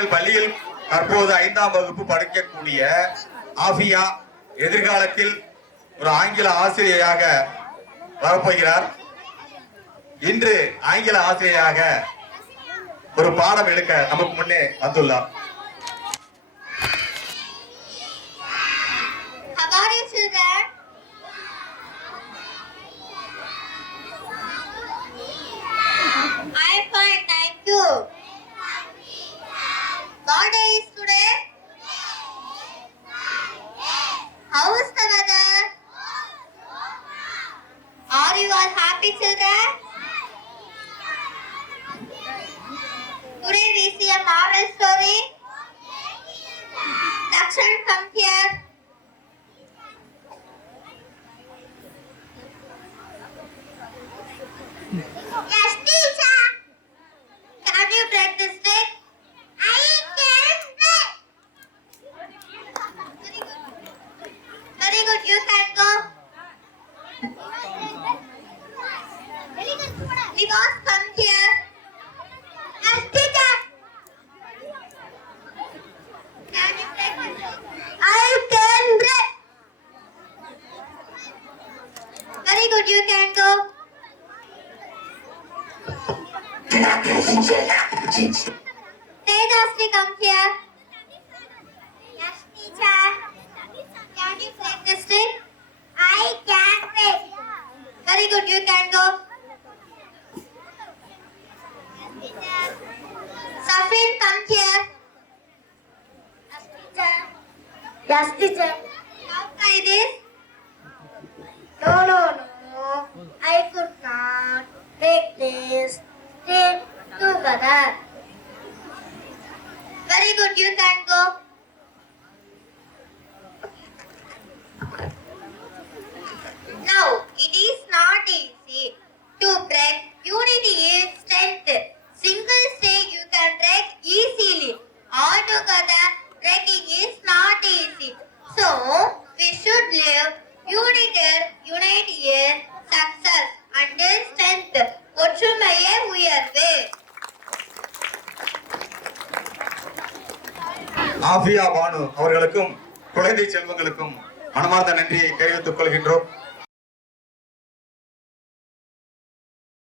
எங்கள் பள்ளியில் தற்போது 5ஆம் வகுப்பு படிக்கக்கூடிய ஆஃபியா எதிர்காலத்தில் ஒரு ஆங்கில ஆசிரியராக வரப்போகிறார். இன்று ஆங்கில ஆசிரியராக ஒரு பாடம் எடுக்க நமக்கு முன்னே வந்துள்ளார். What day is today? How is the weather? Are you all happy children? Today we see a moral story. Dakshan, come here. Yes, teacher. Can you break this stick? I can break. Very good. You can go. Nivas, come here. Yes, teacher. Can you break this stick? I can break. Very good. You can go. Tejasvi, come here. Yes, teacher. Can you break the stick? I can break. Very good, you can go. Yes, teacher. Safin, come here. Yes, teacher. Yes, teacher. Now try this. No. I could not break this stick together. Very good, you can go. Now, it is not easy to break. Unity is strength. Single stick you can break easily. All together, breaking is not easy. So, we should live united, unite in success and strength. ஒற்றுமையே உயர்வு. ஆஃபியா பானு அவர்களுக்கும் குழந்தை செல்வங்களுக்கும் மனமார்ந்த நன்றியை தெரிவித்துக் கொள்கின்றோம்.